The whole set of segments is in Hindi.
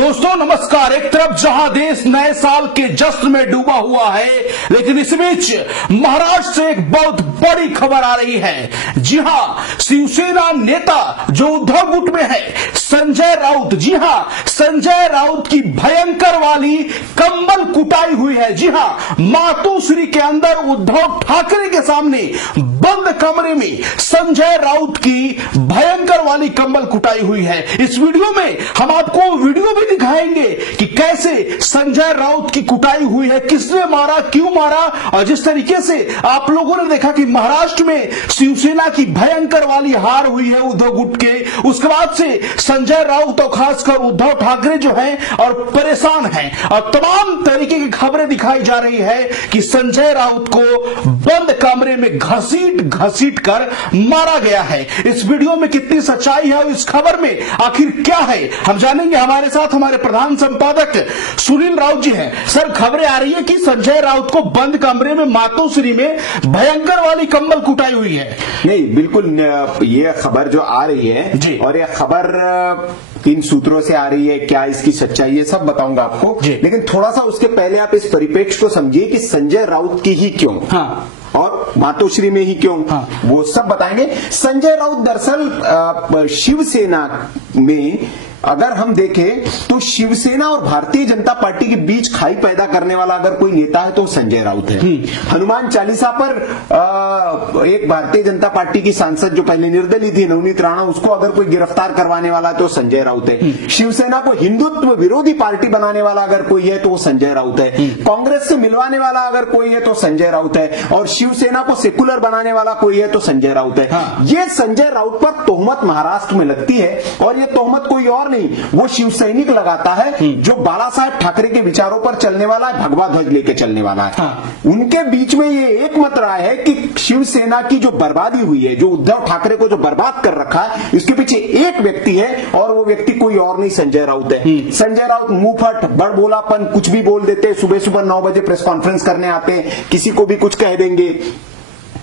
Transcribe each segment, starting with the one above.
दोस्तों नमस्कार। एक तरफ जहां देश नए साल के जश्न में डूबा हुआ है, लेकिन इस बीच महाराष्ट्र से एक बहुत बड़ी खबर आ रही है। जी हां, शिवसेना नेता जो उद्धव गुट में है, संजय राउत, जी हां, संजय राउत की भयंकर वाली कंबल कुटाई हुई है। जी हां, मातोश्री के अंदर उद्धव ठाकरे के सामने बंद कमरे में संजय राउत की भयंकर वाली कंबल कुटाई हुई है। इस वीडियो में हम आपको वीडियो भी दिखाएंगे कि कैसे संजय राउत की कुटाई हुई है, किसने मारा, क्यों मारा, और जिस तरीके से आप लोगों ने देखा कि महाराष्ट्र में शिवसेना की भयंकर वाली हार हुई है उद्धव गुट के, उसके बाद से संजय राउत और खासकर उद्धव ठाकरे जो हैं और परेशान हैं, और तमाम तरीके की खबरें दिखाई जा रही है कि संजय राउत को बंद कमरे में घसीट कर मारा गया है। इस वीडियो में कितनी सच्चाई है और इस खबर में आखिर क्या है, हम जानेंगे। हमारे साथ हमारे प्रधान संपादक सुनील राउत जी हैं। सर, खबरें आ रही है कि संजय राउत को बंद कमरे में मातोश्री में भयंकर वाली कंबल कुटाई हुई है। नहीं, बिल्कुल ये खबर जो आ रही है जी, और ये खबर किन सूत्रों से आ रही है, क्या इसकी सच्चाई है, सब बताऊंगा आपको। लेकिन थोड़ा सा उसके पहले आप इस परिप्रेक्ष्य को समझिए कि संजय राउत की ही क्यों और मातोश्री में ही क्यों, वो सब बताएंगे। संजय राउत दरअसल शिवसेना में अगर हम देखें तो शिवसेना और भारतीय जनता पार्टी के बीच खाई पैदा करने वाला अगर कोई नेता है तो संजय राउत है। हनुमान चालीसा पर एक भारतीय जनता पार्टी की सांसद जो पहले निर्दलीय थी, नवनीत राणा, उसको अगर कोई गिरफ्तार करवाने वाला है तो संजय राउत है। शिवसेना को हिंदुत्व विरोधी पार्टी बनाने वाला अगर कोई है तो वो संजय राउत है। कांग्रेस से मिलवाने वाला अगर कोई है तो संजय राउत है, और शिवसेना को सेकुलर बनाने वाला कोई है तो संजय राउत है। ये संजय राउत पर तोहमत महाराष्ट्र में लगती है, और ये तोहमत कोई और नहीं, वो शिव सैनिक लगाता है जो बाला साहेब ठाकरे के विचारों पर चलने वाला है, भगवा ध्वज लेके चलने वाला है। उनके बीच में ये एक मत रहा है कि शिवसेना की जो बर्बादी हुई है, जो उद्धव ठाकरे को जो बर्बाद कर रखा है, इसके पीछे एक व्यक्ति है और वो व्यक्ति कोई और नहीं, संजय राउत है। संजय राउत मुंहफट, बड़बोलापन, कुछ भी बोल देते, सुबह सुबह 9 बजे प्रेस कॉन्फ्रेंस करने आते हैं, किसी को भी कुछ कह देंगे।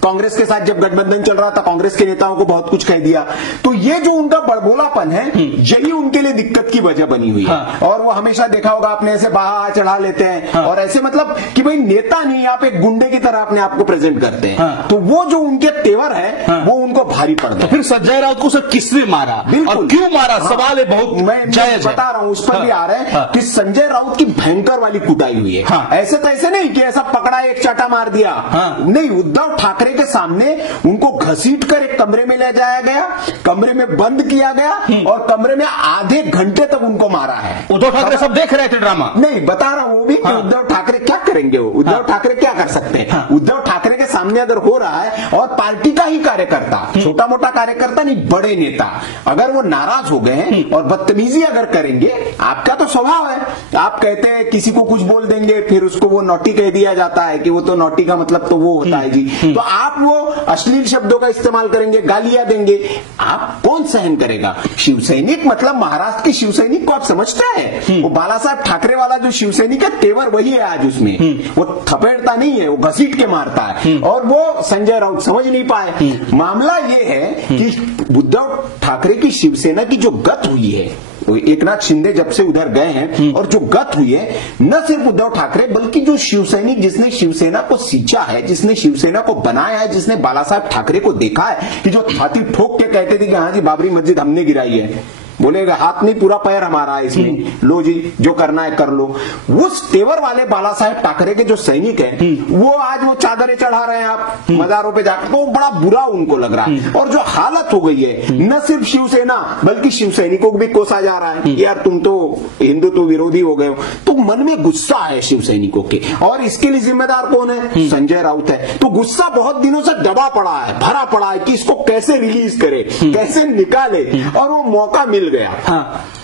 कांग्रेस के साथ जब गठबंधन चल रहा था, कांग्रेस के नेताओं को बहुत कुछ कह दिया। तो ये जो उनका बड़बोलापन है, यही उनके लिए दिक्कत की वजह बनी हुई है। और वो हमेशा देखा होगा आपने, ऐसे बाहा चढ़ा लेते हैं और ऐसे मतलब कि भाई नेता नहीं, आप एक गुंडे की तरह अपने आप को प्रेजेंट करते हैं। तो वो जो उनके तेवर है वो उनको भारी पड़ गया। फिर संजय राउत को सर किसने मारा और क्यों मारा, सवाल है बहुत। मैं बता रहा हूं, उस पर भी आ रहा है कि संजय राउत की भयंकर वाली कुटाई हुई है। ऐसे तो ऐसे नहीं कि ऐसा पकड़ा एक चाटा मार दिया, नहीं, उद्धव ठाकरे के सामने उनको घसीटकर एक कमरे में ले जाया गया, कमरे में बंद किया गया और कमरे में आधे घंटे तक उनको मारा है। उद्धव ठाकरे सब देख रहे थे ड्रामा। नहीं, बता रहा हूं वो भी कि उद्धव ठाकरे क्या करेंगे, वो उद्धव ठाकरे क्या कर सकते हैं। उद्धव ठाकरे के सामने अगर हो रहा है और पार्टी का ही कार्यकर्ता, छोटा मोटा कार्यकर्ता नहीं, बड़े नेता अगर वो नाराज हो गए हैं और बदतमीजी अगर करेंगे, आपका तो स्वभाव है, आप कहते हैं किसी को कुछ बोल देंगे, फिर उसको वो नॉटी कह दिया जाता है कि वो तो नॉटी का मतलब तो वो होता है जी। तो आप वो अश्लील शब्दों का इस्तेमाल करेंगे, गालियां देंगे, आप कौन सहन करेगा। शिवसैनिक मतलब महाराष्ट्र की शिवसैनिक को आप समझते हैं, वो बाला साहेब ठाकरे वाला जो शिवसैनिक है, तेवर वही है आज उसमें। वो थपेड़ता नहीं है, वो घसीट के मारता है, और वो संजय राउत समझ नहीं पाए। मामला ये है कि उद्धव ठाकरे की शिवसेना की जो गत हुई है, एकनाथ शिंदे जब से उधर गए हैं, और जो गत हुई है, न सिर्फ उद्धव ठाकरे बल्कि जो शिवसैनिक जिसने शिवसेना को सींचा है, जिसने शिवसेना को बनाया है, जिसने बाला साहेब ठाकरे को देखा है कि जो छाती ठोक के कहते थे कि हाँ जी बाबरी मस्जिद हमने गिराई है, बोलेगा हाथ नहीं पूरा पैर हमारा है इसमें, लो जी जो करना है कर लो। उस तेवर वाले बाला साहेब ठाकरे के जो सैनिक हैं, वो आज वो चादरें चढ़ा रहे हैं आप मजारों पे जाकर, तो बड़ा बुरा उनको लग रहा है। और जो हालत हो गई है, न सिर्फ शिवसेना बल्कि शिव सैनिकों को भी कोसा जा रहा है, यार तुम तो हिंदुत्व विरोधी हो गए हो। तो मन में गुस्सा है शिव सैनिकों के, और इसके लिए जिम्मेदार कौन है, संजय राउत है। तो गुस्सा बहुत दिनों से दबा पड़ा है, भरा पड़ा है कि इसको कैसे रिलीज करे, कैसे निकाले, और वो मौका मिल गया।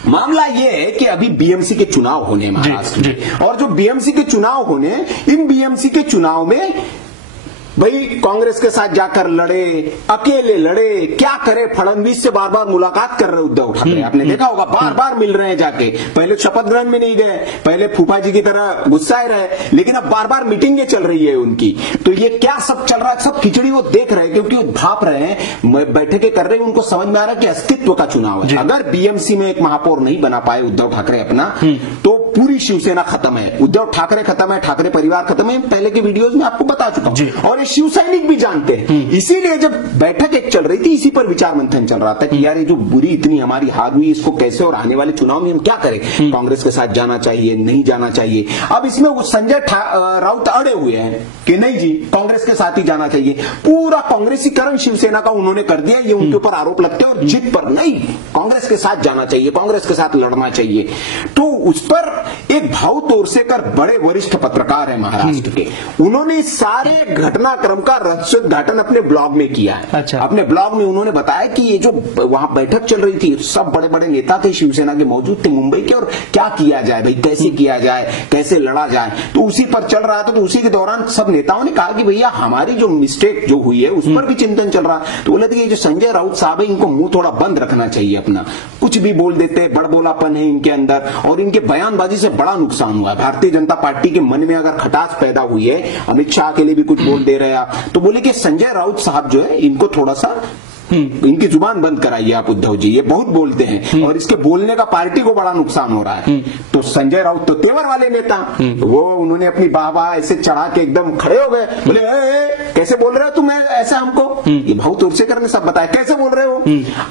मामला ये है कि अभी बीएमसी के चुनाव होने महाराष्ट्र में, और जो बीएमसी के चुनाव होने, इन बीएमसी के चुनाव में भाई कांग्रेस के साथ जाकर लड़े, अकेले लड़े, क्या करे, फडणवीस से बार बार मुलाकात कर रहे उद्धव ठाकरे, आपने देखा होगा, बार बार मिल रहे हैं जाके। पहले शपथ ग्रहण में नहीं गए, पहले फूफा जी की तरह गुस्साए रहे, लेकिन अब बार बार मीटिंगें चल रही है उनकी। तो ये क्या सब चल रहा है, सब खिचड़ी वो देख रहे हैं, क्योंकि वो भाप रहे हैं, बैठकें कर रहे हैं, उनको समझ में आ रहा है कि अस्तित्व का चुनाव है। अगर बीएमसी में एक महापौर नहीं बना पाए उद्धव ठाकरे अपना, तो पूरी शिवसेना खत्म है, उद्धव ठाकरे खत्म है, ठाकरे परिवार खत्म है। पहले के वीडियोस में आपको बता चुका हूं, और ये शिवसैनिक भी जानते हैं। इसीलिए जब बैठक एक चल रही थी, इसी पर विचार मंथन चल रहा था कि यार ये जो बुरी इतनी हमारी हार हुई, इसको कैसे, और आने वाले चुनाव में हम क्या करें, कांग्रेस के साथ जाना चाहिए, नहीं जाना चाहिए। अब इसमें वो संजय राउत अड़े हुए हैं कि नहीं जी, कांग्रेस के साथ ही जाना चाहिए। पूरा कांग्रेसीकरण शिवसेना का उन्होंने कर दिया, ये उनके ऊपर आरोप लगते हैं, और जिद पर नहीं, कांग्रेस के साथ जाना चाहिए, कांग्रेस के साथ लड़ना चाहिए। तो उस पर एक भाव तोरसेकर बड़े वरिष्ठ पत्रकार है महाराष्ट्र के, उन्होंने सारे घटनाक्रम का रसोद्घाटन अपने ब्लॉग में किया है। अच्छा। अपने ब्लॉग में उन्होंने बताया कि ये जो वहां बैठक चल रही थी, सब बड़े बड़े नेता थे शिवसेना के मौजूद थे मुंबई के, और क्या किया जाए भाई, कैसे किया जाए, कैसे लड़ा जाए, तो उसी पर चल रहा था। तो उसी के दौरान सब नेताओं ने कहा कि भैया हमारी जो मिस्टेक जो हुई है उस पर भी चिंतन चल रहा है। तो बोले थे ये जो संजय राउत साहब है, इनको मुंह थोड़ा बंद रखना चाहिए अपना, कुछ भी बोल देते हैं, बड़बोलापन है इनके अंदर, और इनके बयानबाजी से बड़ा नुकसान हुआ है। भारतीय जनता पार्टी के मन में अगर खटास पैदा हुई है, अमित शाह के लिए भी कुछ बोल दे रहे हैं आप, तो बोले कि संजय राउत साहब जो है, इनको थोड़ा सा इनकी जुबान बंद कराइए आप उद्धव जी, ये बहुत बोलते हैं, और इसके बोलने का पार्टी को बड़ा नुकसान हो रहा है। तो संजय राउत तो तेवर वाले नेता, वो उन्होंने अपनी बाबा ऐसे चढ़ा के एकदम खड़े हो गए, बोले कैसे बोल रहे हो तुम ऐसे हमको, ये भाव तोरसेकर ने सब बताया, कैसे बोल रहे हो।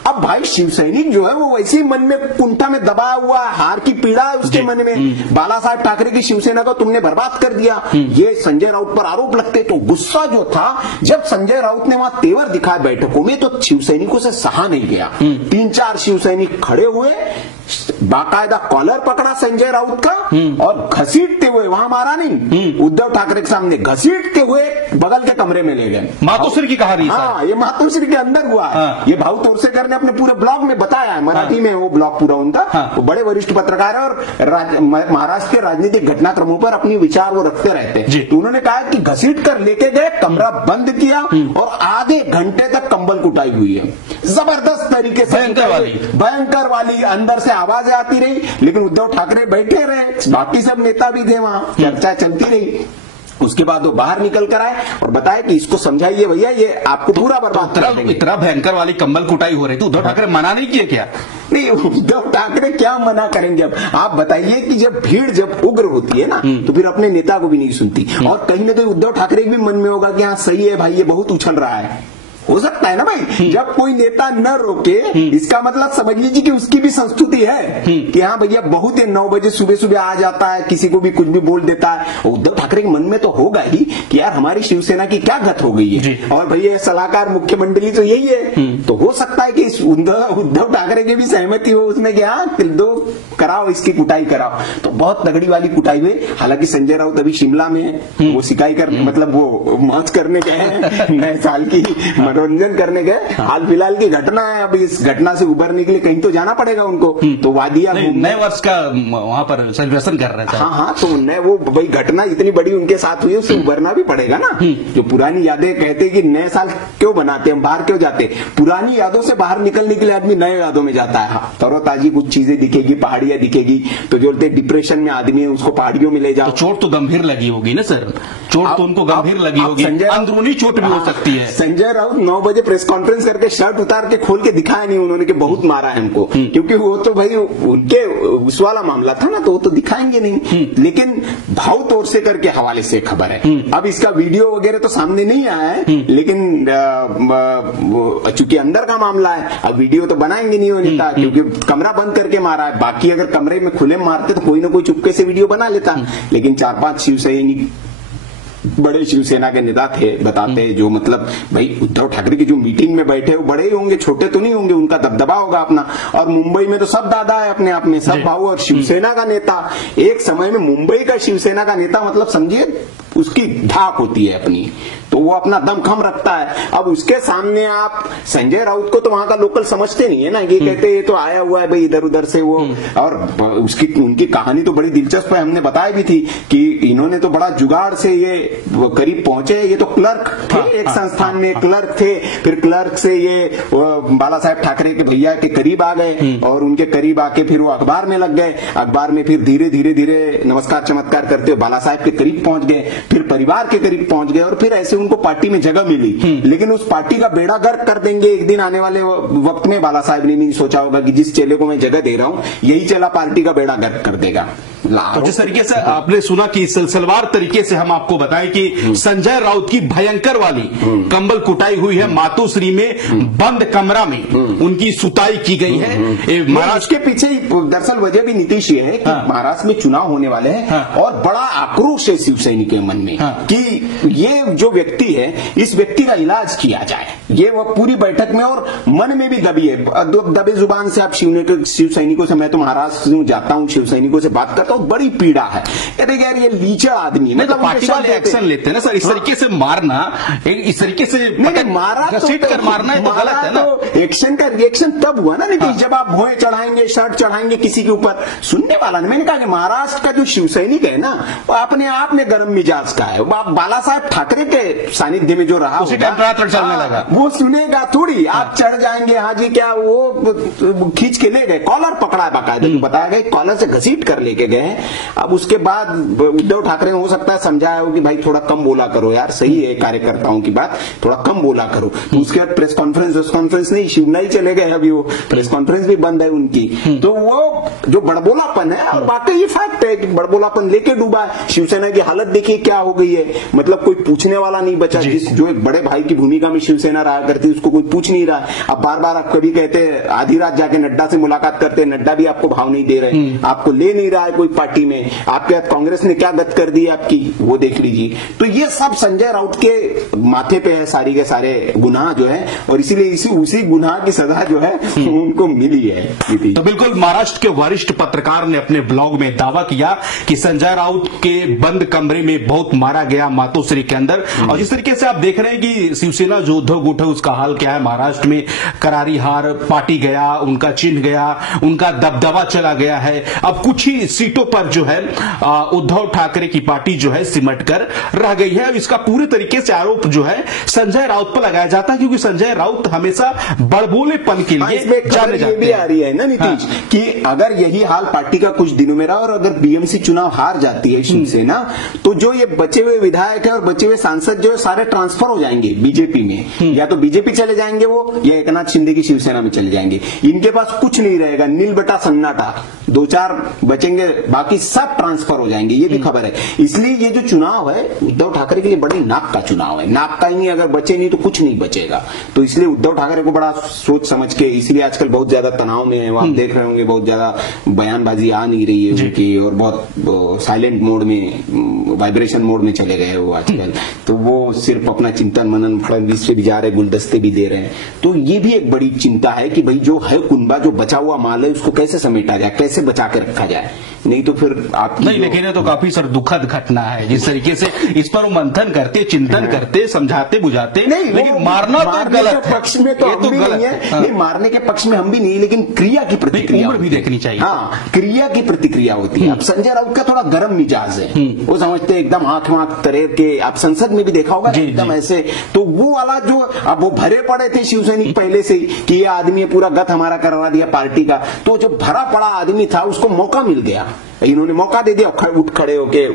अब भाई शिवसैनिक जो है वो वैसे ही मन में कुंठा में दबा हुआ, हार की पीड़ा है उसके मन में, बाला साहब ठाकरे की शिवसेना को तुमने बर्बाद कर दिया, ये संजय राउत पर आरोप लगते। तो गुस्सा जो था, जब संजय राउत ने वहां तेवर दिखाए बैठकों में, तो शिवसैनिकों से सहा नहीं गया। 3-4 शिवसैनिक खड़े हुए, बाकायदा कॉलर पकड़ा संजय राउत का, और घसीटते हुए, वहां मारा नहीं, उद्धव ठाकरे के सामने घसीटते हुए बगल के कमरे में ले गए। मातोश्री की कहानी, हाँ, ये मातोश्री के अंदर हुआ है। हाँ। ये भाव तोरसेकर ने अपने पूरे ब्लॉग में बताया है, मराठी में वो ब्लॉग पूरा उनका। हाँ। वो बड़े वरिष्ठ पत्रकार है, और महाराष्ट्र के राजनीतिक घटनाक्रमों पर अपनी विचार वो रखते रहते हैं। तो उन्होंने कहा कि घसीट कर लेके गए, कमरा बंद किया, और आधे घंटे तक कंबल कुटाई हुई है, जबरदस्त तरीके से, भयंकर वाली, अंदर से आवाजें आती रही, लेकिन उद्धव ठाकरे बैठे रहे, बाकी सब नेता भी थे वहां, चर्चा चलती रही। उसके बाद वो बाहर निकल कर आए और बताया कि इसको समझाइए भैया, ये आपको पूरा बर्बाद कर देंगे। इतना भयंकर वाली कंबल कुटाई हो रही थी, उद्धव ठाकरे मना नहीं किए क्या? नहीं, उद्धव ठाकरे क्या मना करेंगे। अब आप बताइए कि जब भीड़ जब उग्र होती है ना, तो फिर अपने नेता को भी नहीं सुनती, और कहीं ना कहीं उद्धव ठाकरे भी मन में होगा कि हाँ सही है भाई, ये बहुत उछल रहा है। हो सकता है ना भाई, जब कोई नेता न रोके, इसका मतलब समझ लीजिए कि उसकी भी संस्कृति है कि हाँ भैया बहुत ही 9 बजे सुबह सुबह आ जाता है, किसी को भी कुछ भी बोल देता है। उद्धव ठाकरे के मन में तो होगा ही कि यार हमारी शिवसेना की क्या गत हो गई है, और भैया सलाहकार मुख्य मंडली तो यही है। तो हो सकता है कि उद्धव ठाकरे की भी सहमति हो उसमें, कि हाँ दो कराओ, इसकी कुटाई कराओ। तो बहुत तगड़ी वाली कुटाई हुई। हालांकि संजय राउत अभी शिमला में है, वो सिकाई कर, मतलब वो मौज करने गए हैं, नए साल की मनोरंजन करने गए। हाल फिलहाल की घटना है, अब इस घटना से उबरने के लिए कहीं तो जाना पड़ेगा उनको। तो वादिया नए वर्ष का वहां पर सेलिब्रेशन कर रहे थे। हाँ, तो नए वो भाई घटना इतनी बड़ी उनके साथ हुई, उससे उबरना भी पड़ेगा ना। जो पुरानी यादें, कहते कि नए साल क्यों बनाते हैं, बाहर क्यों जाते, पुरानी यादों से बाहर निकलने के लिए आदमी नए यादों में जाता है। तरोताजी कुछ चीजें दिखेगी, पहाड़ियां दिखेगी, तो जो डिप्रेशन में आदमी है उसको पहाड़ियों में ले जाओ। तो चोट तो गंभीर लगी होगी ना सर, चोट तो उनको गंभीर लगी होगी, अंदरूनी चोट भी हो सकती है। संजय राउत 9 बजे प्रेस कॉन्फ्रेंस करके शर्ट उतार के खोल के दिखाया नहीं उन्होंने कि बहुत मारा है हमको, क्योंकि वो तो भाई उनके उस वाला मामला था ना, तो वो तो दिखाएंगे नहीं। लेकिन भाव तोरसेकर के हवाले से खबर है। अब इसका वीडियो वगैरह तो सामने नहीं आया है, लेकिन चूंकि अंदर का मामला है, अब वीडियो तो बनाएंगे नहीं वो नेता, क्योंकि कमरा बंद करके मारा है। बाकी अगर कमरे में खुले मारते तो कोई ना कोई चुपके से वीडियो बना लेता, लेकिन 4-5 शिवसैनिक बड़े शिवसेना के नेता थे, बताते जो मतलब भाई उद्धव ठाकरे की जो मीटिंग में बैठे वो बड़े ही होंगे, छोटे तो नहीं होंगे, उनका दबदबा होगा अपना। और मुंबई में तो सब दादा है अपने आप में, सब भाऊ, और शिवसेना का नेता, एक समय में मुंबई का शिवसेना का नेता, मतलब समझिए उसकी धाक होती है अपनी, तो वो अपना दमखम रखता है। अब उसके सामने आप संजय राउत को तो वहां का लोकल समझते नहीं है ना, ये कहते ये तो आया हुआ है भाई इधर उधर से वो, और उनकी कहानी तो बड़ी दिलचस्प है, हमने बताया भी थी कि इन्होंने तो बड़ा जुगाड़ से ये करीब पहुंचे। ये तो क्लर्क थे, एक संस्थान में क्लर्क थे, फिर क्लर्क से ये बाला साहेब ठाकरे के भैया के करीब आ गए, और उनके करीब आके फिर वो अखबार में लग गए, अखबार में फिर धीरे धीरे धीरे नमस्कार चमत्कार करते हुए बाला साहेब के करीब पहुंच गए, फिर परिवार के करीब पहुंच गए, और फिर ऐसे उनको पार्टी में जगह मिली। लेकिन उस पार्टी का बेड़ा गर्क कर देंगे एक दिन आने वाले वक्त में। बाला साहेब ने नहीं सोचा होगा कि जिस चेले को मैं जगह दे रहा हूं यही चेला पार्टी का बेड़ा गर्क कर देगा। तो जिस तरीके से आपने सुना कि सिलसिलेवार तरीके से हम आपको बताएं कि संजय राउत की भयंकर वाली कंबल कुटाई हुई है, मातोश्री में बंद कमरा में उनकी सुताई की गई है। महाराष्ट्र के पीछे दरअसल वजह भी नीतीश ये है कि महाराष्ट्र में चुनाव होने वाले हैं, और बड़ा आक्रोश है शिवसैनिक के मन में कि ये जो व्यक्ति है इस व्यक्ति का इलाज किया जाए। ये वो पूरी बैठक में और मन में भी दबी है, दबे जुबान से आप शिव सैनिकों से, मैं तो महाराष्ट्र जाता हूँ शिव सैनिकों से बात करता हूँ, बड़ी पीड़ा है। कहते यार ये लीचा आदमी मतलब पार्टी वाले एक्शन लेते हैं ना सर, इस तरीके से मारना, इस तरीके से मारा घसीट कर मारना है तो गलत है ना। तो एक्शन का रिएक्शन तब हुआ ना नीतीश, जब आप भोए चढ़ाएंगे, शर्ट चढ़ाएंगे किसी के ऊपर, सुनने वाला नहीं। मैंने कहा कि महाराष्ट्र का जो शिव सैनिक है ना वो अपने आप में गर्म मिजाज का है, वो बाला साहेब ठाकरे के सानिध्य में जो रहा उसी टेम्परेचर चलने लगा, वो सुनेगा थोड़ी। आप चढ़ जाएंगे, हाँ जी क्या, वो खींच के ले गए, कॉलर पकड़ा है बाकायदे, बताया गया कॉलर से घसीट कर लेके गए। अब उसके बाद उद्धव ठाकरे हो सकता है समझाया हो कि भाई थोड़ा कम बोला करो यार, सही है कार्यकर्ताओं की बात, थोड़ा कम बोला करो। तो उसके बाद प्रेस कॉन्फ्रेंस नहीं, शिवना ही चले गए, अभी वो प्रेस कॉन्फ्रेंस भी बंद है उनकी। तो वो जो बड़बोलापन है, और वाकई ये फैक्ट है कि बड़बोलापन लेके डूबा है। शिवसेना की हालत देखिए क्या हो गई है, मतलब कोई पूछने वाला नहीं बचा, जो एक बड़े भाई की भूमिका में शिवसेना रहा करती उसको कोई पूछ नहीं रहा। अब बार बार आप कभी कहते आधी रात जाके नड्डा से मुलाकात करते, नड्डा भी आपको भाव नहीं दे रहे, आपको ले नहीं रहा है कोई पार्टी में, आपके कांग्रेस ने क्या गत कर दी आपकी वो देख लीजिए। तो ये सब संजय राउत के माथे पे है सारी के सारे गुनाह जो है, और इसीलिए उसी गुनाह की सजा जो है उनको मिली है। तो बिल्कुल महाराष्ट्र के वरिष्ठ पत्रकार ने अपने ब्लॉग में दावा किया कि संजय राउत के बंद कमरे में बहुत मारा गया मातोश्री के अंदर। और जिस तरीके से आप देख रहे हैं कि शिवसेना जो उद्धव गुट है उसका हाल क्या है, महाराष्ट्र में करारी हार, पार्टी गया, उनका चिन्ह गया, उनका दबदबा चला गया है। अब कुछ ही सीटों पर जो है उद्धव ठाकरे की पार्टी जो है सिमट कर रह गई है। इसका पूरे तरीके से आरोप जो है संजय राउत पर लगाया जाता है, क्योंकि संजय राउत हमेशा बड़बोलेपन के लिए जाने जाते हैं। भी आ रही है ना नीतीश कि अगर यही हाल पार्टी का कुछ दिनों में रहा और अगर बीएमसी चुनाव हार जाती है शिवसेना, तो जो ये बचे हुए विधायक है और बचे हुए सांसद जो है सारे ट्रांसफर हो जाएंगे बीजेपी में, या तो बीजेपी चले जाएंगे वो, या एकनाथ शिंदे की शिवसेना में चले जाएंगे। इनके पास कुछ नहीं रहेगा, नील बटा सन्नाटा, 2-4 बचेंगे, बाकी सब ट्रांसफर हो जाएंगे, ये भी खबर है। इसलिए ये जो चुनाव है उद्धव ठाकरे के लिए बड़े नाक का चुनाव है, नाक का ही नहीं, अगर बचे नहीं तो कुछ नहीं बचेगा। तो इसलिए उद्धव ठाकरे को बड़ा सोच समझ के, इसलिए आजकल बहुत ज्यादा तनाव में है, वो आप देख रहे होंगे बहुत ज्यादा बयानबाजी आ नहीं रही है उनकी, और बहुत साइलेंट मोड में, वाइब्रेशन मोड में चले गए वो आजकल। तो वो सिर्फ अपना चिंतन मनन, फडणवीस से भी जा रहे, गुलदस्ते भी दे रहे हैं। तो ये भी एक बड़ी चिंता है कि भाई जो है कुनबा, जो बचा हुआ माल है उसको कैसे समेटा जाए, कैसे बचा के रखा जाए, नहीं तो फिर आप नहीं। लेकिन ये तो काफी सर दुखद घटना है, जिस तरीके से इस पर मंथन करते, चिंतन करते, समझाते बुझाते, नहीं, लेकिन मारना तो गलत है, पक्ष में तो हम भी नहीं है, नहीं मारने के पक्ष में हम भी नहीं, लेकिन क्रिया की प्रतिक्रिया भी देखनी चाहिए। हाँ, क्रिया की प्रतिक्रिया होती है। अब संजय राउत का थोड़ा गर्म मिजाज है, वो समझते एकदम आंख तरेर के, आप संसद में भी देखा होगा एकदम ऐसे, तो वो वाला जो अब वो भरे पड़े थे शिवसैनिक पहले से कि ये आदमी पूरा गत हमारा करवा दिया पार्टी का, तो जो भरा पड़ा आदमी था उसको मौका मिल गया, इन्होंने मौका दे दिया, उठ खड़े होके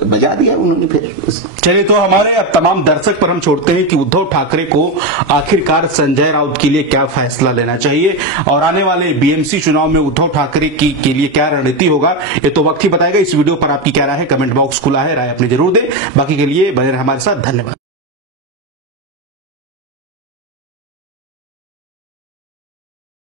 बजा दिया उन्होंने फिर। चलिए, तो हमारे अब तमाम दर्शक पर हम छोड़ते हैं कि उद्धव ठाकरे को आखिरकार संजय राउत के लिए क्या फैसला लेना चाहिए, और आने वाले बीएमसी चुनाव में उद्धव ठाकरे के लिए क्या रणनीति होगा, ये तो वक्त ही बताएगा। इस वीडियो पर आपकी क्या राय है, कमेंट बॉक्स खुला है, राय अपनी जरूर दें। बाकी के लिए बने रहें हमारे साथ, धन्यवाद।